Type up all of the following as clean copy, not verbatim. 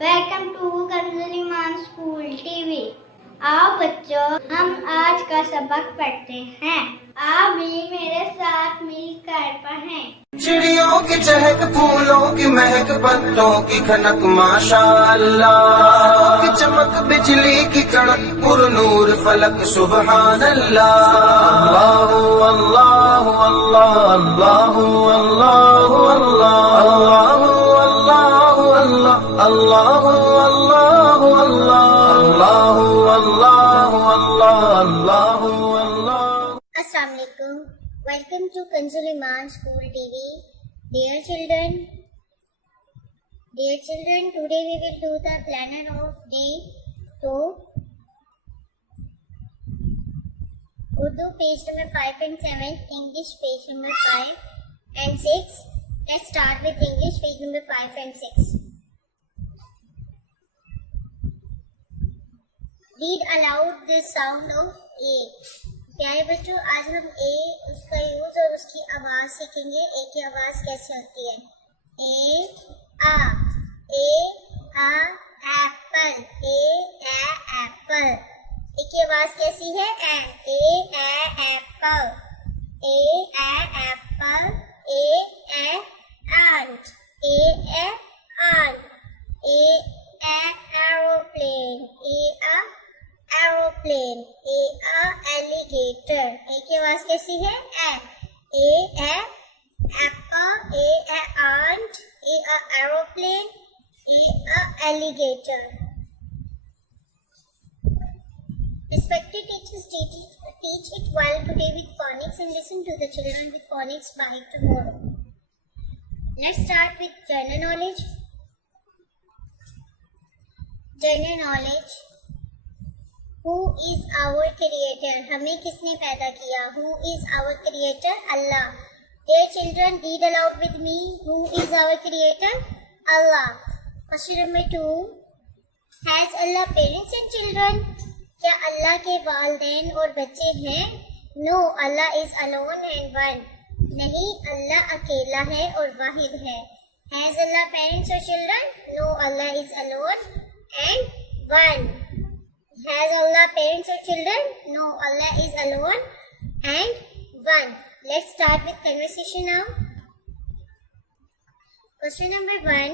Welcome to कंजुलीमान school TV. आओ बच्चों, हम आज का सबक पढ़ते हैं। आप भी मेरे साथ मिलकर पढ़ें। चिड़ियों की चहक, फूलों की महक, पत्तों की खनक, माशाअल्लाह की चमक, बिजली की कड़क, पुरनूर फलक, सुबहान अल्लाह। अल्लाह अल्लाह अल्लाह अल्लाह अल्लाह अल्लाह अल्लाह अल्लाह अल्लाह अल्लाह अल्लाह अल्लाह अल्लाह अल्लाह। Assalamu alaikum. Welcome to Kanzuliman School TV. Dear children, today we will do the planner of day 2. Urdu page number 5 and 7, English page number 5 and 6. Let's start with English page number 5 and 6. Read aloud the sound of A. प्यारे बच्चों, आज हम ए उसका use और उसकी आवाज सीखेंगे। ए की आवाज कैसे होती है? ए आ एप्पल, एप्पल। ए की आवाज कैसी है? Apple, Apple, ant, aeroplane, aeroplane, alligator। ए की आवाज कैसी है? apple, ant, aeroplane, alligator। Respected teachers, teach it well today with phonics and listen to the children with phonics by tomorrow. Let's start with general knowledge. General knowledge. Who is our creator? हमें किसने पैदा किया? Who is our creator? Allah. Dear children, read aloud with me. Who is our creator? Allah. Question number 2. Has Allah parents and children? क्या अल्लाह के वालिदैन और बच्चे हैं? No, Allah is alone and one. नहीं, अल्लाह अकेला है और वाहिद है। Has Allah parents or children? No, Allah is alone and one. Has Allah parents or children? No, Allah is alone and one. Let's start with conversation now. Question number 1.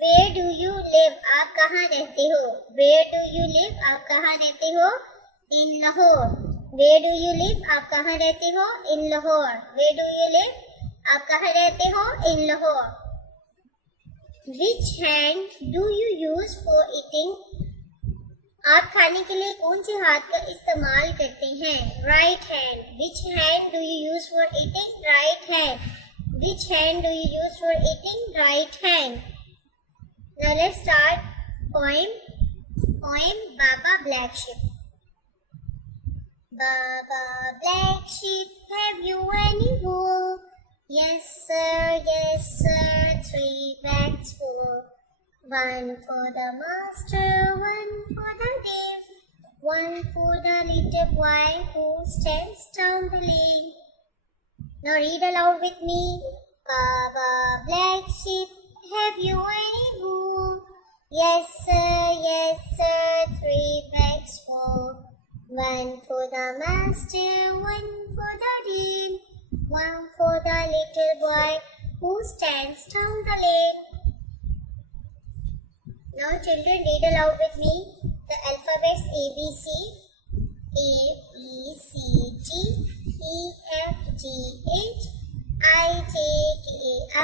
Where do you live? आप कहाँ रहते हो? Where do you live? आप कहाँ रहते हो? In Lahore. Where do you live? आप कहाँ रहते हो? In Lahore. Where do you live? आप कहाँ रहते हो? In Lahore. Which hand do you use for eating? आप खाने के लिए कौन से हाथ का इस्तेमाल करते हैं? Right hand. Which hand do you use for eating? Right hand. Which hand do you use for eating? Right hand. Now let's start poem. Poem Baba Black Sheep. Baba Black Sheep, have you any wool? Yes sir, 3 bags full. 1 for the master, 1 for the knave, 1 for the little boy who stands down the lane. Now read aloud with me. Baba Black Sheep, have you any wool? Yes sir, 3 bags full. 1 for the master, 1 for the knave, 1 for the little boy who stands down the lane. Now children, read aloud with me the alphabets ABC. A, B, C, D, E, F, G, H, I, J, K,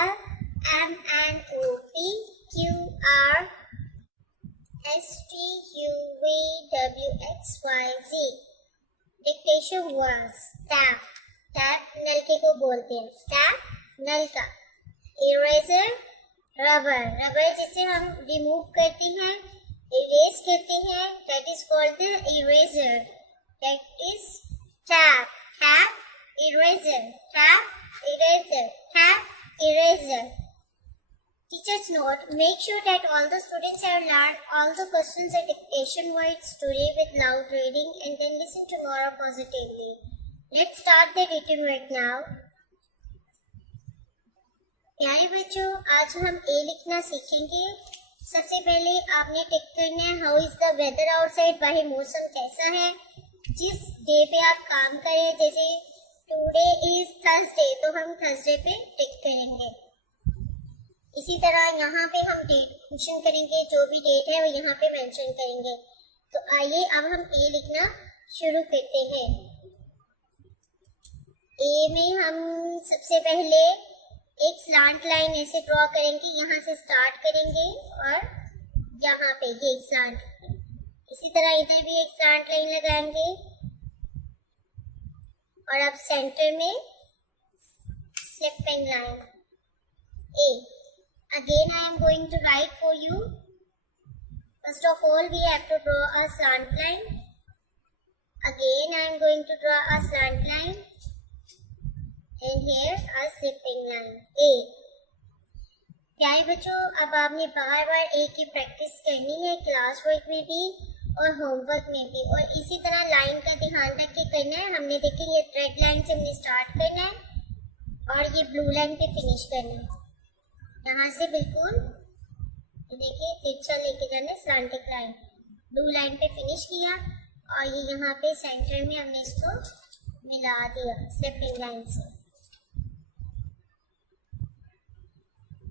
L, M, N, O, P, Q, R, S, T, U, V, W, X, Y, Z. Dictation words. Tap. Tap नलके को बोलते हैं। Tap नल का। Eraser rubber. Rubber जिसे हम remove करते हैं, erase करते हैं, that is called the eraser. That is tap. Tap eraser. Tap eraser. Tap eraser. Teachers note, make sure that all the students have learned all the questions and dictation words today with loud reading and then listen tomorrow positively. Let's start the written work now. प्यारे बच्चों, आज हम ए लिखना सीखेंगे। सबसे पहले आपने tick करना है how is the weather outside, बाहर मौसम कैसा है। जिस डे पे आप काम करें, जैसे टुडे इज थर्सडे, तो हम थर्सडे पे टिक करेंगे। इसी तरह यहाँ पे हम डेट मेंशन करेंगे, जो भी डेट है वो यहाँ पे मेंशन करेंगे। तो आइए अब हम ए लिखना शुरू करते हैं। ए में हम सबसे पहले एक स्लांट लाइन ऐसे ड्रॉ करेंगे, यहाँ से स्टार्ट करेंगे और यहाँ पे ये एक स्लांट, इसी तरह इधर भी एक स्लांट लाइन लगाएंगे और अब सेंटर में slipping line A. Again I am going to write for you. First of all we have to draw a slant line. Again I am going to draw a slant line and here a slipping line A। प्यारे बच्चों, अब आपने बार बार ए की practice करनी है, class work में भी और होमवर्क में भी, और इसी तरह लाइन का ध्यान रख के करना है। हमने देखे ये रेड लाइन से हमने स्टार्ट करना है और ये ब्लू लाइन पे फिनिश करना है। यहाँ से बिल्कुल देखिए तिरछा लेके जाना है, स्लांटिक लाइन, ब्लू लाइन पे फिनिश किया और ये यहाँ पे सेंटर में हमने इसको मिला दिया स्लिपिंग लाइन से।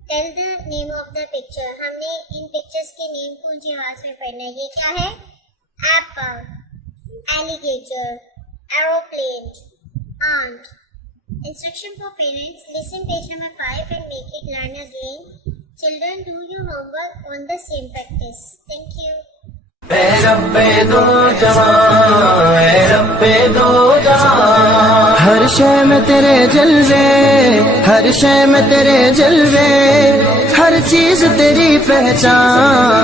Tell the name of the picture. हमने इन पिक्चर्स के नेम को ऊंची आवाज में पढ़ना है। ये क्या है? Apple, alligator, aeroplane, ant. Instruction for parents, listen page number 5 and make it learn again. Children, do your homework on the same practice. Thank you. ए रब्बे दो जहां, ए रब्बे दो जहां, हर शय में तेरे जलवे, हर शय में तेरे जलवे, हर चीज तेरी पहचान।